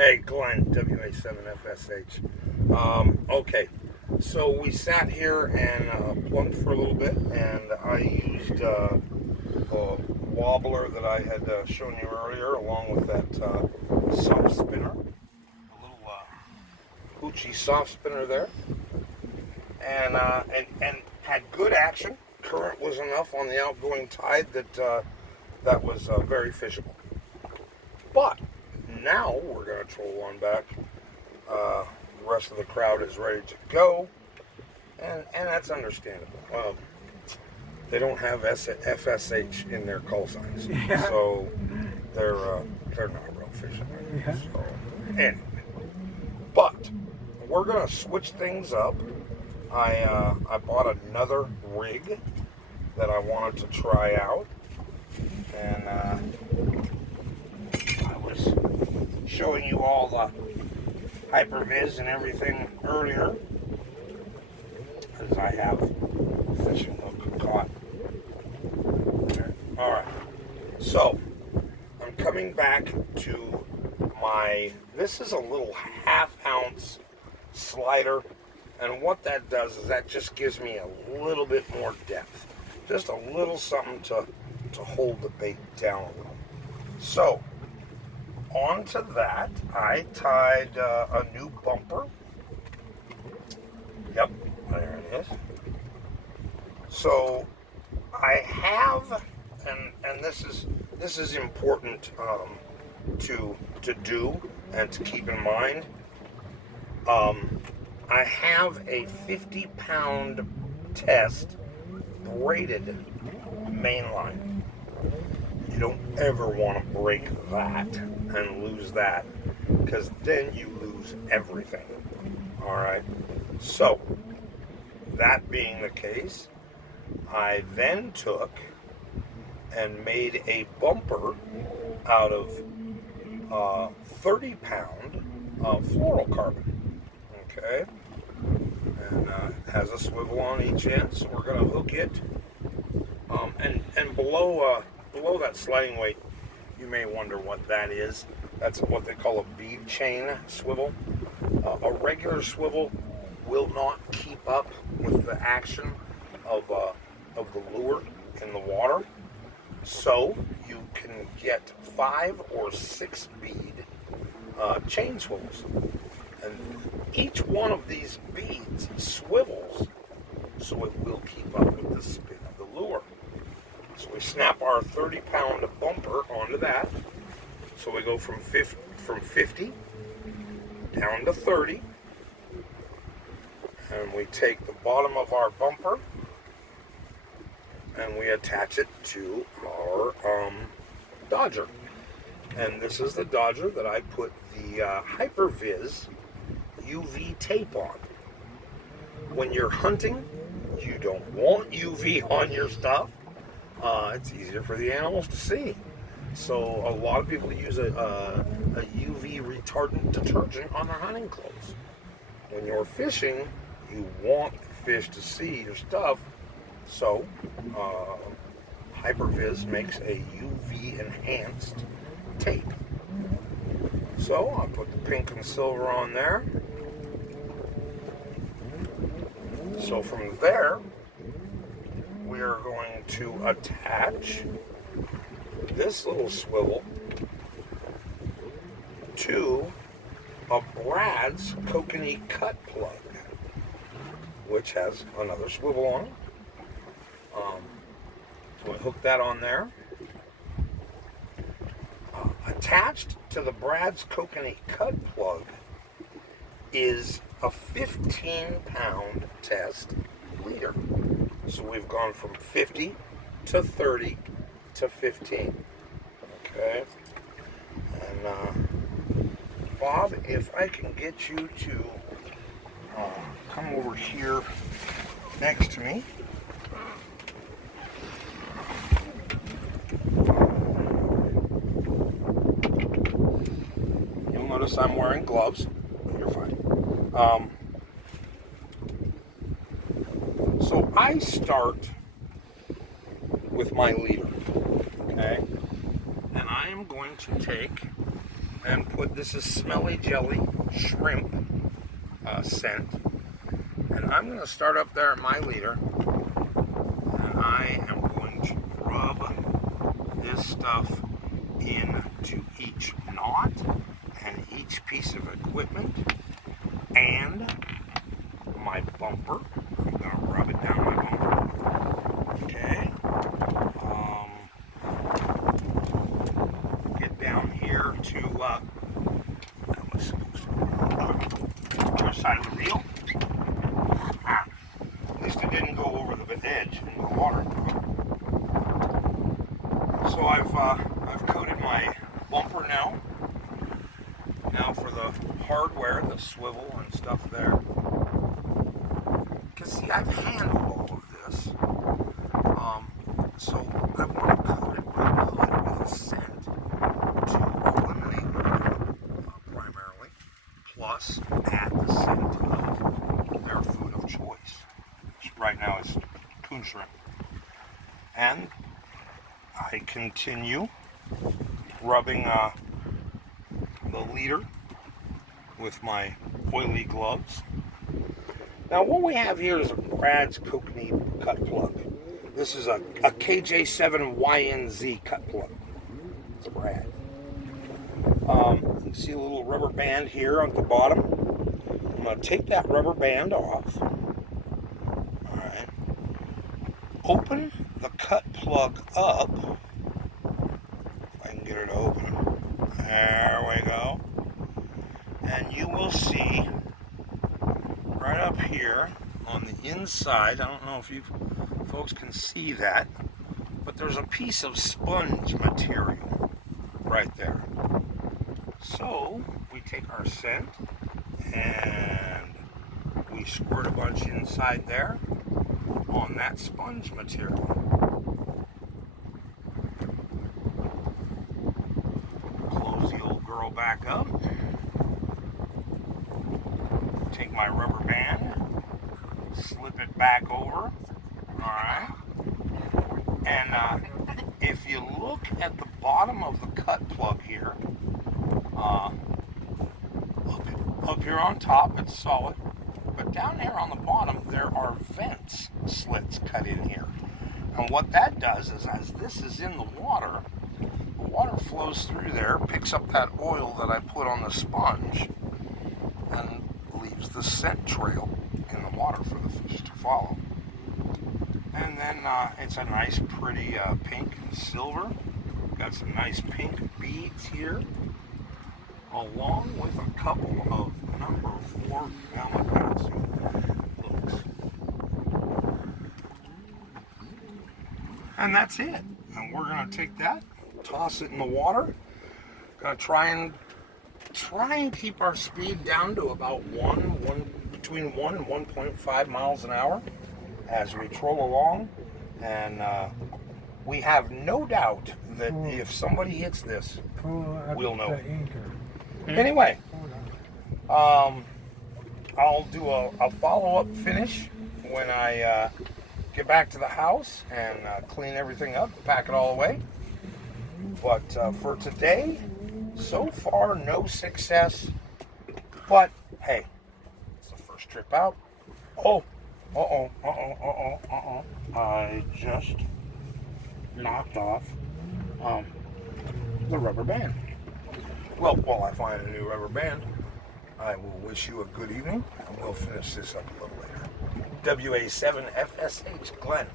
Hey, Glenn, WA7FSH. Okay, so we sat here and plunked for a little bit, and I used the wobbler that I had shown you earlier, along with that soft spinner, a little Hoochie soft spinner there, and had good action. Current was enough on the outgoing tide that that was very fishable. But now we're going to troll on back. The rest of the crowd is ready to go, and that's understandable. They don't have FSH in their call signs, so they're not real fishing. So anyway, but we're going to switch things up. I bought another rig that I wanted to try out, and I was showing you all the Hyper-Viz and everything earlier, as I have fishing hook caught. All right, so I'm coming back to this is a little half-ounce slider, and what that does is that just gives me a little bit more depth, just a little something to hold the bait down a little. So onto that, I tied a new bumper. Yep, there it is. So I have, and this is important to do and to keep in mind. I have a 50-pound test braided main line. You don't ever want to break that and lose that, because then you lose everything. All right. So that being the case, I then took and made a bumper out of 30-pound fluorocarbon. Okay, and it has a swivel on each end, so we're going to hook it. And below that sliding weight, you may wonder what that is. That's what they call a bead chain swivel. A regular swivel will not keep up with the action of the lure in the water. So you can get 5 or 6 bead chain swivels. And each one of these beads swivels so it will keep up with the spin of the lure. So we snap our 30-pound bumper onto that. So we go from 50 down to 30. And we take the bottom of our bumper and we attach it to our Dodger. And this is the Dodger that I put the Hyper-Viz UV tape on. When you're hunting, you don't want UV on your stuff. It's easier for the animals to see. So a lot of people use a UV retardant detergent on their hunting clothes. When you're fishing, you want the fish to see your stuff. So Hyper-Viz makes a UV enhanced tape. So I put the pink and silver on there. So from there, we are going to attach this little swivel to a Brad's Kokanee cut plug, which has another swivel on it. So I hook that on there. Attached to the Brad's Kokanee cut plug is a 15-pound test leader. So we've gone from 50 to 30 to 15. Okay. And Bob, if I can get you to come over here next to me. You'll notice I'm wearing gloves. You're fine. So I start with my leader, okay? And I am going to take and put, this is Smelly Jelly shrimp scent. And I'm going to start up there at my leader, and I am going to rub this stuff into each knot and each piece of equipment and my bumper. I'm going to rub it down my bumper. Okay. Get down here to that was supposed to be the other side of the reel. At least it didn't go over the edge in the water. So I've coated my bumper now. Now for the hardware, the swivel and stuff there. Because see, I've handled all of this. So I want to coat it real good with a scent to eliminate odor, primarily. Plus add the scent of their food of choice. Which right now is coon shrimp. And I continue rubbing the leader with my oily gloves. Now what we have here is a Brad's Kokanee cut plug. This is a KJ7YNZ cut plug. It's a Brad. You can see a little rubber band here at the bottom. I'm going to take that rubber band off. Alright. Open the cut plug up. If I can get her to open. There we go. And you will see right up here on the inside, I don't know if you folks can see that, but there's a piece of sponge material right there. So we take our scent and we squirt a bunch inside there on that sponge material. Close the old girl back up. Take my rubber band, slip it back over. Alright. And if you look at the bottom of the cut plug here, up here on top, it's solid. But down here on the bottom, there are vents, slits cut in here. And what that does is, as this is in the water flows through there, picks up that oil that I put on the sponge, and leaves the scent trail in the water for the fish to follow. And then it's a nice pretty pink and silver. Got some nice pink beads here, along with a couple of number 4 Malagasy hooks. And that's it. And we're going to take that, toss it in the water. Going to try and keep our speed down to about between 1 and 1.5 miles an hour as we troll along. And we have no doubt that if somebody hits this, we'll know. Anyway, I'll do a follow-up finish when I get back to the house and clean everything up, pack it all away. But for today, so far, no success. But hey, it's the first trip out. I just knocked off the rubber band. Well, while I find a new rubber band, I will wish you a good evening, and we'll finish this up a little later. WA7FSH, Glenn.